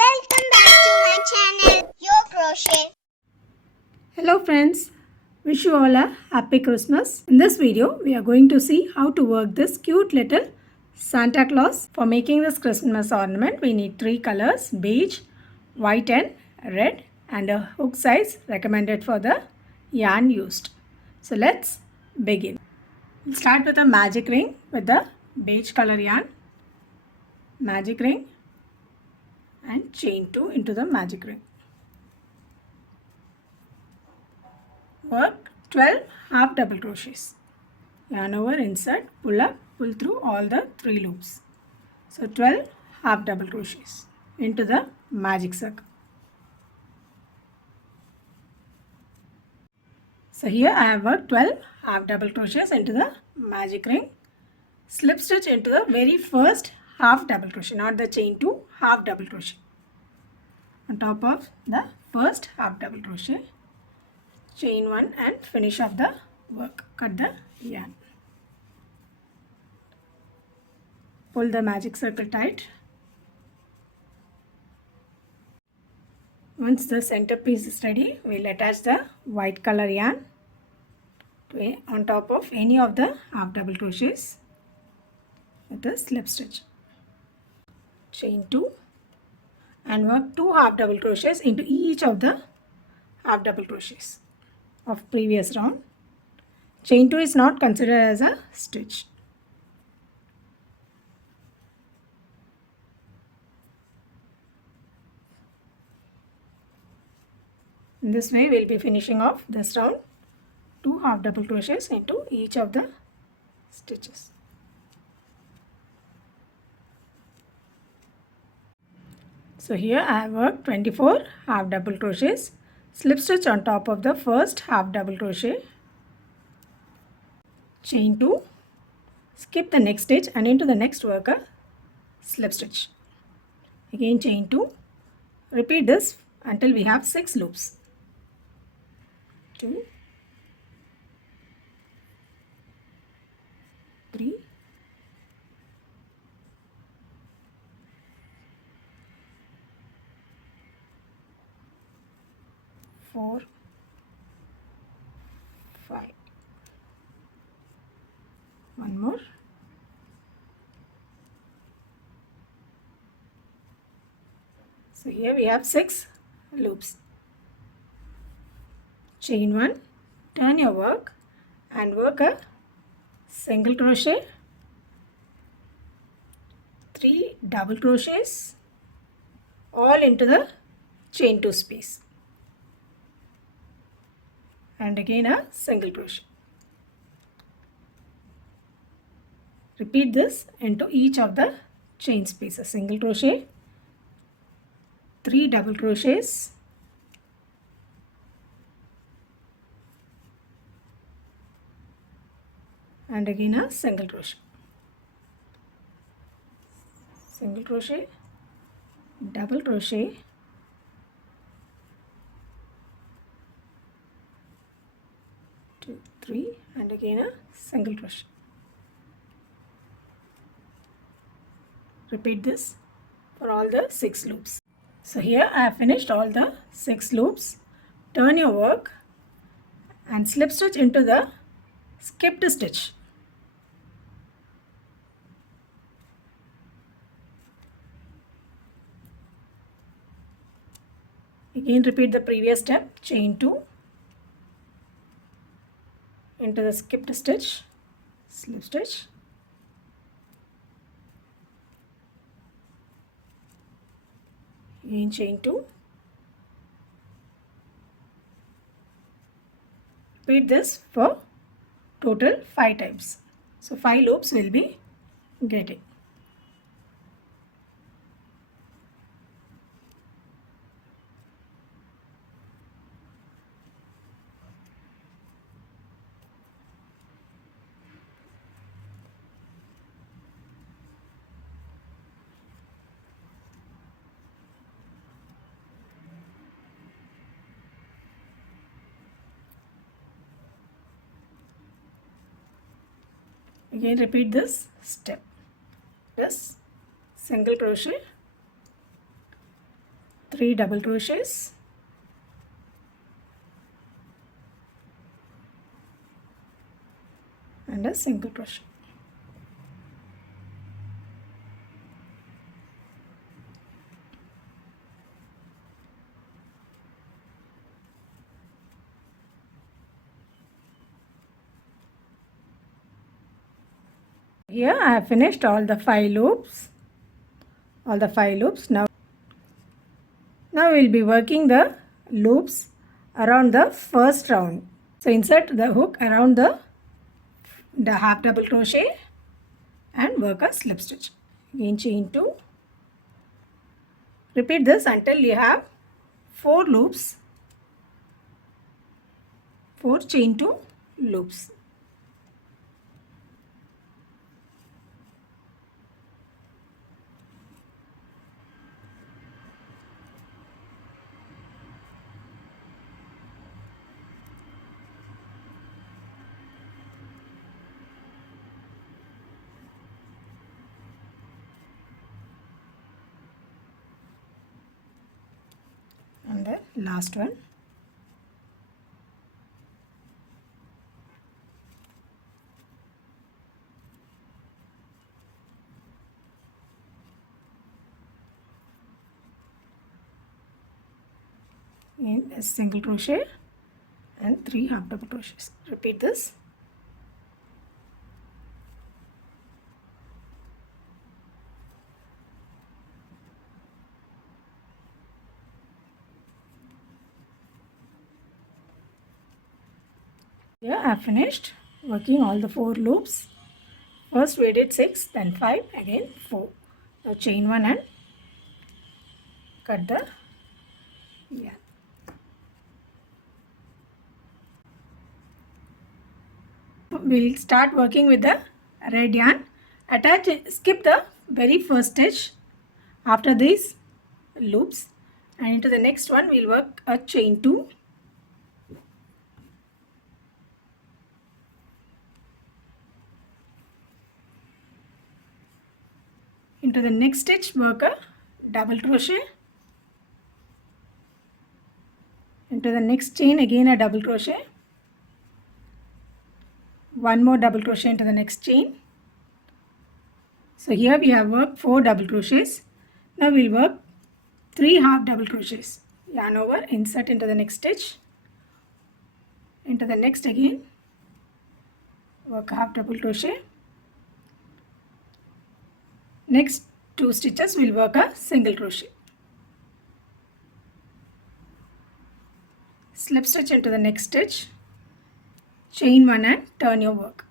Welcome back to my channel, Your Crochet. Hello friends, wish you all a happy Christmas. In this video, we are going to see how to work this cute little Santa Claus. For making this Christmas ornament, we need 3 colors, beige, white and red, and a hook size recommended for the yarn used. So let's begin. We'll start with a magic ring with the beige color yarn, magic ring and chain 2 into the magic ring. Work 12 half double crochets. Yarn over, insert, pull up, pull through all the 3 loops. So 12 half double crochets into the magic circle. So here I have worked 12 half double crochets into the magic ring. Slip stitch into the very first half double crochet, not the chain 2, half double crochet. On top of the first half double crochet, chain 1 and finish off the work. Cut the yarn. Pull the magic circle tight. Once the centerpiece is ready, we'll attach the white color yarn on top of any of the half double crochets with a slip stitch. Chain 2 and work 2 half double crochets into each of the half double crochets of previous round. Chain 2 is not considered as a stitch. In this way, we will be finishing off this round 2 half double crochets into each of the stitches. So here I have worked 24 half double crochets, slip stitch on top of the first half double crochet, chain 2, skip the next stitch and into the next worker, slip stitch. Again chain 2, repeat this until we have 6 loops. 2, 3, 4, 5. One more. So here we have 6 loops. Chain 1, turn your work and work a single crochet, 3 double crochets all into the chain 2 space, and again a single crochet. Repeat this into each of the chain spaces. Single crochet, 3 double crochets, and again a single crochet. Single crochet, double crochet, two, 3, and again a single crochet. Repeat this for all the 6 loops. So here I have finished all the 6 loops. Turn your work and slip stitch into the skipped stitch. Again repeat the previous step, chain 2 into the skipped stitch, slip stitch, again chain 2. Repeat this for total 5 times. So 5 loops will be getting. Again repeat this step. This single crochet, 3 double crochets, and a single crochet. Here I have finished all the 5 loops. Now we will be working the loops around the first round. So insert the hook around the half double crochet and work a slip stitch. Again chain 2. Repeat this until you have 4 loops, 4 chain 2 loops. And the last one. In a single crochet and 3 half double crochets. Repeat this. Here I have finished working all the 4 loops. First we did 6, then 5, again 4. Now chain 1 and cut the yarn. We'll start working with the red yarn. Skip the very first stitch after these loops, and into the next one we'll work a chain 2. Into the next stitch work a double crochet. Into the next chain again a double crochet. One more double crochet into the next chain. So here we have worked 4 double crochets. Now we'll work 3 half double crochets. Yarn over, insert into the next stitch. Into the next again work a half double crochet. Next 2 stitches will work a single crochet. Slip stitch into the next stitch. Chain 1 and turn your work.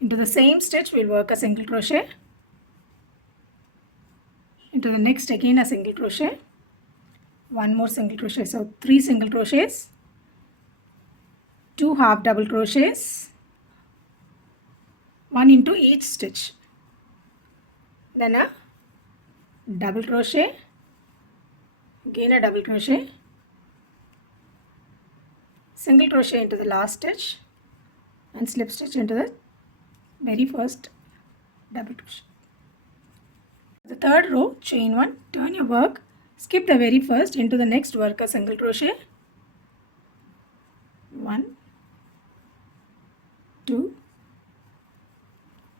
Into the same stitch we'll work a single crochet. Into the next again a single crochet. One more single crochet. So 3 single crochets. 2 half double crochets. 1 into each stitch. Then a double crochet. Again a double crochet. Single crochet into the last stitch. And slip stitch into the very first double crochet. The third row, chain 1, turn your work, skip the very first, into the next work a single crochet. 1, 2,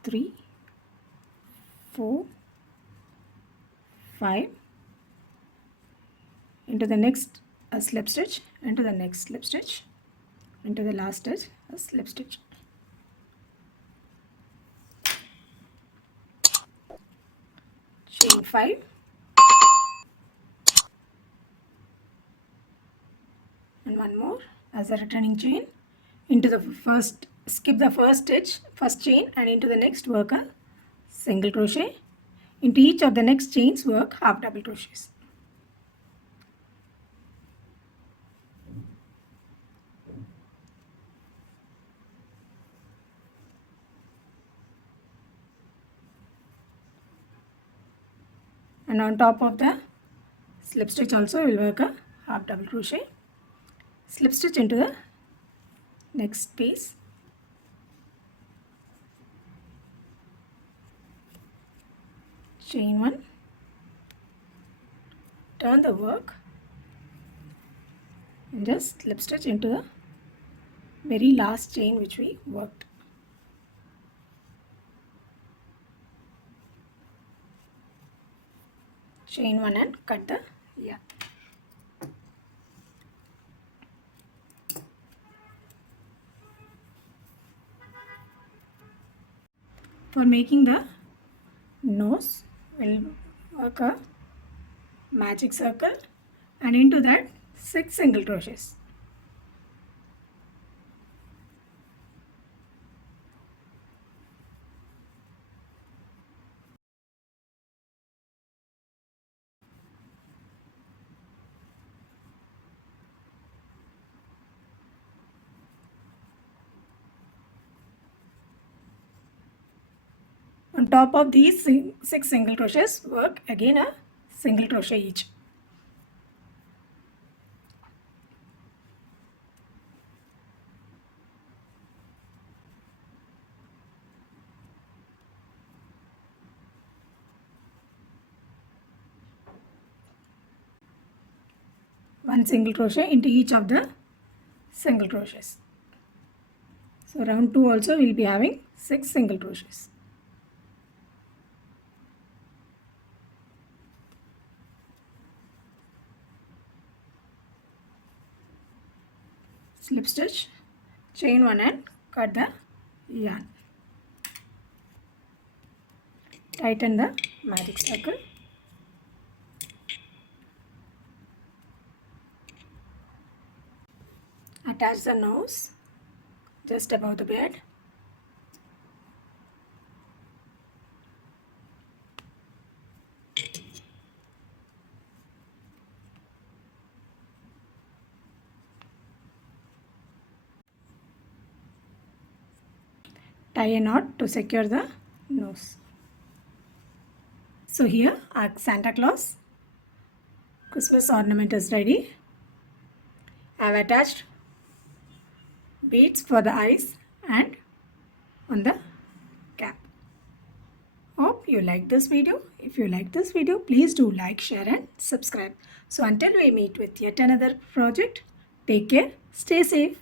3, 4, 5. Into the next a slip stitch, into the next slip stitch, into the last stitch a slip stitch. Chain 5. And one more as a returning chain. Into the first, skip the first stitch, first chain, and into the next work a single crochet. Into each of the next chains work half double crochets. And on top of the slip stitch also we will work a half double crochet. Slip stitch into the next piece. Chain 1. turn the work and just slip stitch into the very last chain which we worked. Chain 1 and cut the yarn. For making the nose, we'll work a magic circle and into that 6 single crochets. On top of these 6 single crochets, work again a single crochet each. One single crochet into each of the single crochets. So round 2 also we will be having 6 single crochets. Slip stitch, chain 1 and cut the yarn. Tighten the magic circle. Attach the nose just above the bed. Tie a knot to secure the nose. So here our Santa Claus Christmas ornament is ready. I have attached beads for the eyes and on the cap. Hope you like this video. If you like this video, please do like, share and subscribe. So until we meet with yet another project, take care, stay safe.